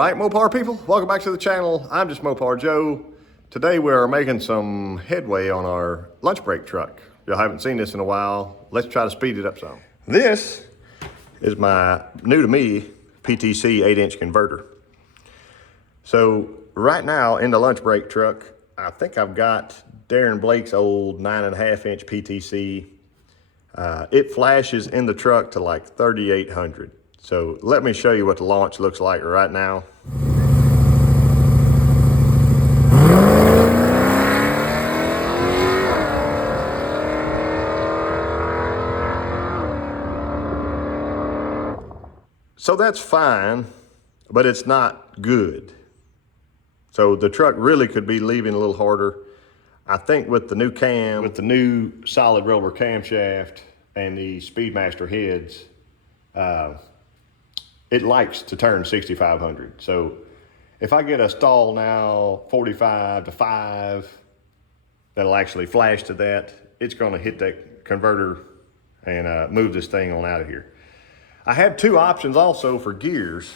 right, Mopar people, welcome back to the channel. I'm just Mopar Joe. Today we are making some headway on our lunch break truck. Y'all haven't seen this in a while. Let's try to speed it up some. This is my new to me PTC 8-inch converter. So right now in the lunch break truck, I think I've got Darren Blake's old 9.5-inch PTC. It flashes in the truck to like 3,800. So let me show you what the launch looks like right now. So that's fine, but it's not good. So the truck really could be leaving a little harder. I think with the new cam, with the new solid roller camshaft and the Speedmaster heads, it likes to turn 6,500. So if I get a stall now 45 to 5, that'll actually flash to that. It's gonna hit that converter and move this thing on out of here. I have two options also for gears.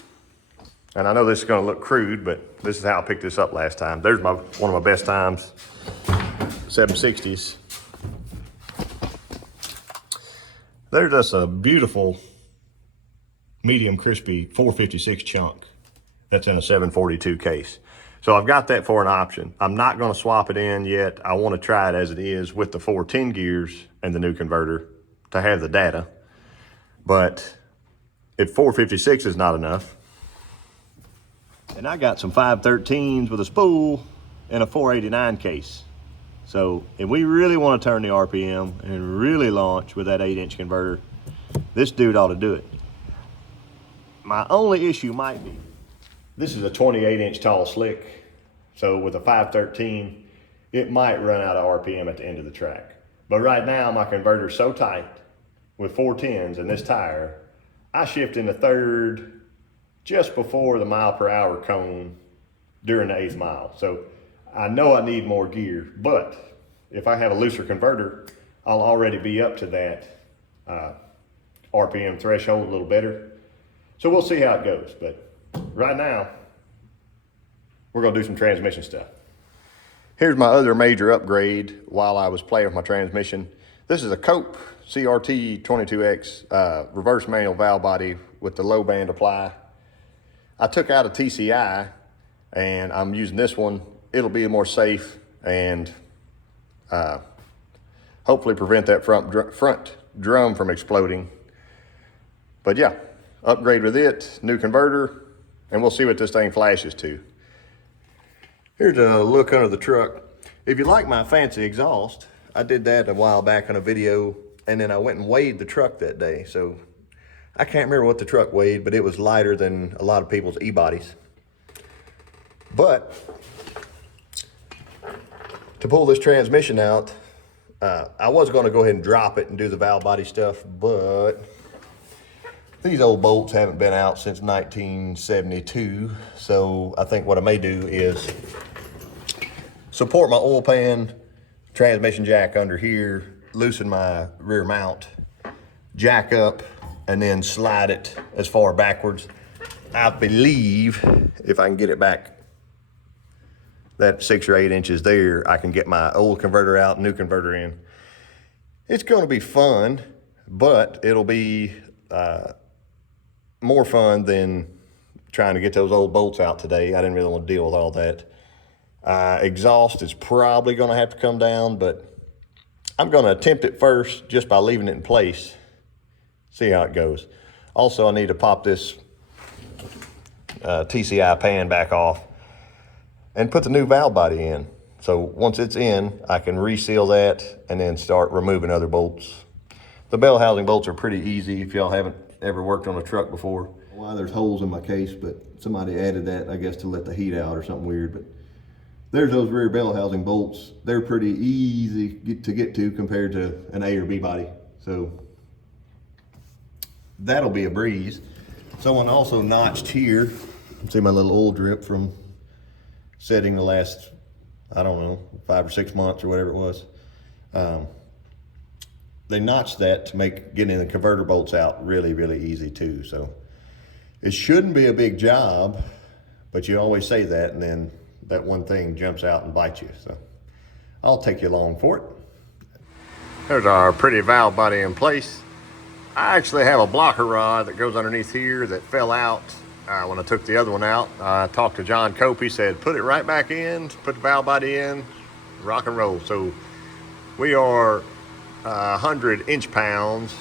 And I know this is gonna look crude, but this is how I picked this up last time. There's one of my best times, 760s. There's just a beautiful medium crispy 456 chunk that's in a 742 case. So I've got that for an option. I'm not gonna swap it in yet. I wanna try it as it is with the 410 gears and the new converter to have the data. But if 456 is not enough, and I got some 513s with a spool and a 489 case. So if we really wanna turn the RPM and really launch with that 8-inch converter, this dude ought to do it. My only issue might be, this is a 28-inch tall slick, so with a 513, it might run out of RPM at the end of the track. But right now, my converter's so tight with 410s and this tire, I shift into third just before the mile-per-hour cone during the 8th mile. So I know I need more gear, but if I have a looser converter, I'll already be up to that RPM threshold a little better. So we'll see how it goes, but right now, we're gonna do some transmission stuff. Here's my other major upgrade while I was playing with my transmission. This is a Cope CRT 22X reverse manual valve body with the low band apply. I took out a TCI and I'm using this one. It'll be more safe and hopefully prevent that front drum from exploding. But yeah, upgrade with it, new converter, and we'll see what this thing flashes to. Here's a look under the truck. If you like my fancy exhaust, I did that a while back on a video, and then I went and weighed the truck that day. So I can't remember what the truck weighed, but it was lighter than a lot of people's e-bodies. But to pull this transmission out, I was gonna go ahead and drop it and do the valve body stuff, but these old bolts haven't been out since 1972. So I think what I may do is support my oil pan transmission jack under here, loosen my rear mount, jack up, and then slide it as far backwards. I believe if I can get it back that 6 or 8 inches there, I can get my old converter out, new converter in. It's gonna be fun, but it'll be more fun than trying to get those old bolts out today. I didn't really want to deal with all that. Exhaust is probably gonna have to come down, but I'm gonna attempt it first just by leaving it in place. See how it goes. Also, I need to pop this TCI pan back off and put the new valve body in. So once it's in, I can reseal that and then start removing other bolts. The bell housing bolts are pretty easy if y'all haven't ever worked on a truck before. Why there's holes in my case, but somebody added that, I guess, to let the heat out or something weird. But there's those rear bell housing bolts. They're pretty easy to get to compared to an A or B body. So that'll be a breeze. Someone also notched here. See my little oil drip from setting the last, I don't know, 5 or 6 months or whatever it was. They notched that to make getting the converter bolts out really, really easy too. So it shouldn't be a big job, But you always say that, and then that one thing jumps out and bites you. So I'll take you along for it. There's our pretty valve body in place. I actually have a blocker rod that goes underneath here that fell out when I took the other one out. I talked to John Cope. He said, put it right back in, put the valve body in, rock and roll. So we are 100 inch-pounds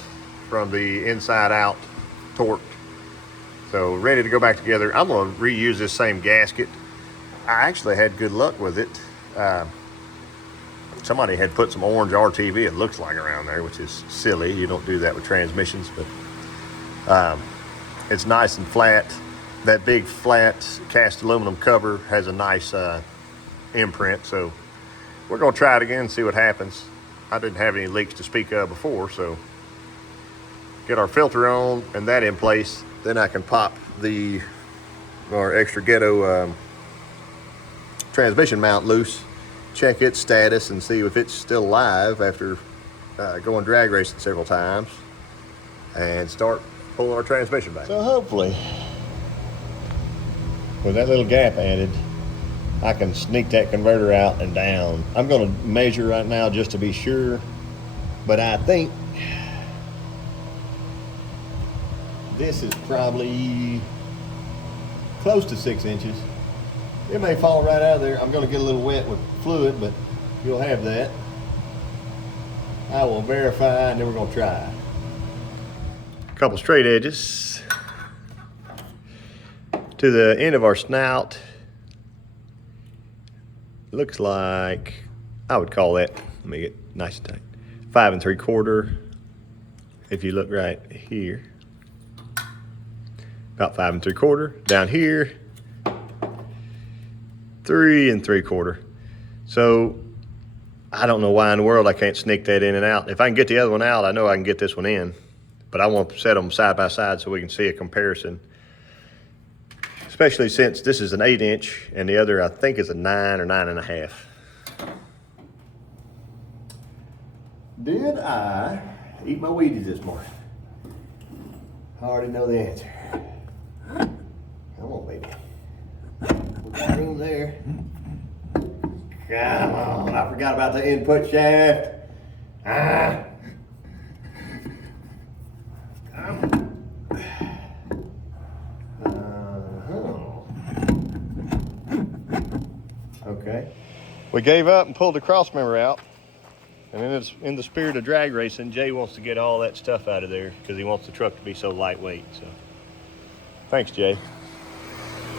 from the inside out torqued. So ready to go back together. I'm gonna reuse this same gasket. I actually had good luck with it. Somebody had put some orange RTV, it looks like, around there, which is silly. You don't do that with transmissions, but it's nice and flat. That big flat cast aluminum cover has a nice imprint, so we're gonna try it again and see what happens. I didn't have any leaks to speak of before, so get our filter on and that in place. Then I can pop our extra ghetto transmission mount loose, check its status and see if it's still alive after going drag racing several times, and start pulling our transmission back. So hopefully, with that little gap added, I can sneak that converter out and down. I'm gonna measure right now just to be sure, but I think this is probably close to 6 inches. It may fall right out of there. I'm gonna get a little wet with fluid, but you'll have that. I will verify and then we're gonna try. A couple straight edges to the end of our snout. Looks like, I would call that, let me get nice and tight, 5 3/4. If you look right here, about 5 3/4. Down here, 3 3/4. So I don't know why in the world I can't sneak that in and out. If I can get the other one out, I know I can get this one in, but I want to set them side by side so we can see a comparison, especially since this is an 8 inch and the other I think is a 9 or 9.5. Did I eat my Wheaties this morning? I already know the answer. Come on, baby. We got room there. Come on, I forgot about the input shaft. Okay. We gave up and pulled the cross member out. And then in the spirit of drag racing, Jay wants to get all that stuff out of there because he wants the truck to be so lightweight. So, thanks, Jay.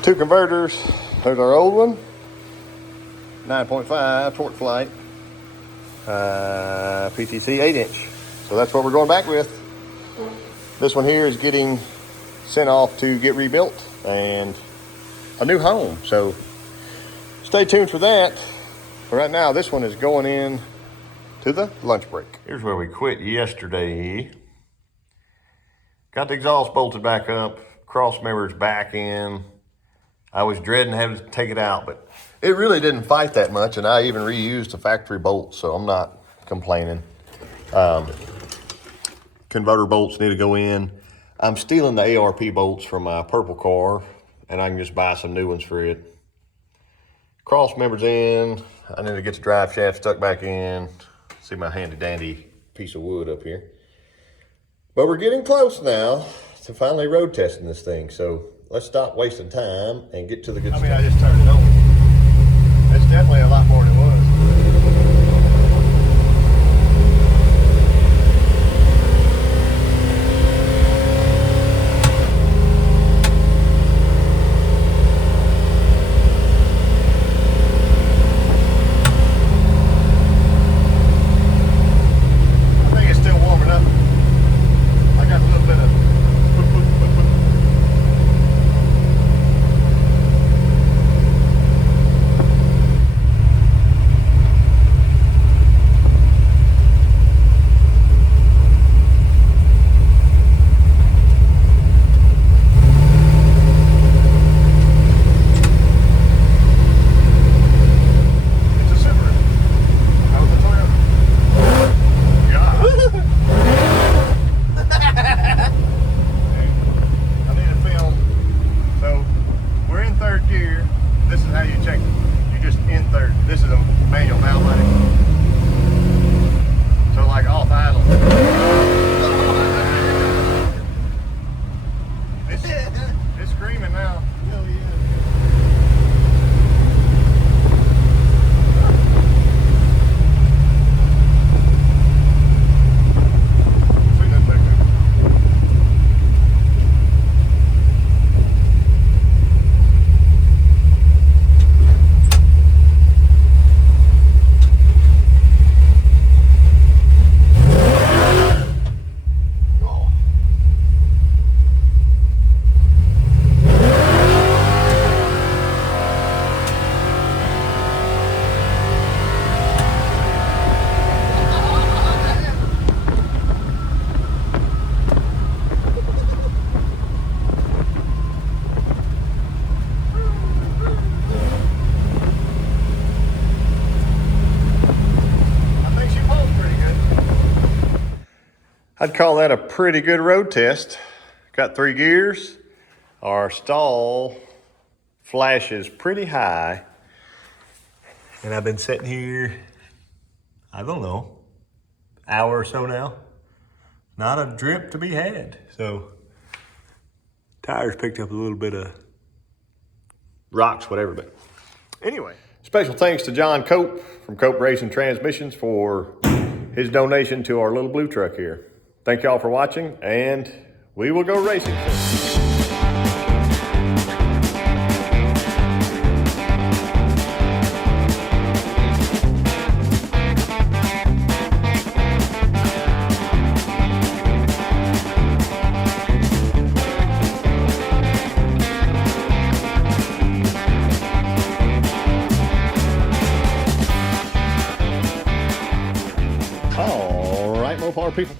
2 converters. There's our old one, 9.5 torque flight, PTC 8 inch. So that's what we're going back with. This one here is getting sent off to get rebuilt and a new home. So stay tuned for that. But right now, this one is going in to the lunch break. Here's where we quit yesterday. Got the exhaust bolted back up, cross members back in. I was dreading having to take it out, but it really didn't fight that much, and I even reused the factory bolts, so I'm not complaining. Converter bolts need to go in. I'm stealing the ARP bolts from my purple car, and I can just buy some new ones for it. Cross members in. I need to get the drive shaft stuck back in. See my handy dandy piece of wood up here. But we're getting close now to finally road testing this thing, so let's stop wasting time and get to the good stuff. I just turned it on. It's definitely a lot more than it was. third gear, this is how you check it. You just in third. This is a manual Valvebody. So like off idle. It's screaming now. Hell yeah. I'd call that a pretty good road test. Got 3 gears. Our stall flashes pretty high. And I've been sitting here, I don't know, hour or so now. Not a drip to be had. So tires picked up a little bit of rocks, whatever, but anyway. Special thanks to John Cope from Cope Racing Transmissions for his donation to our little blue truck here. Thank y'all for watching, and we will go racing soon. All right, Mopar people.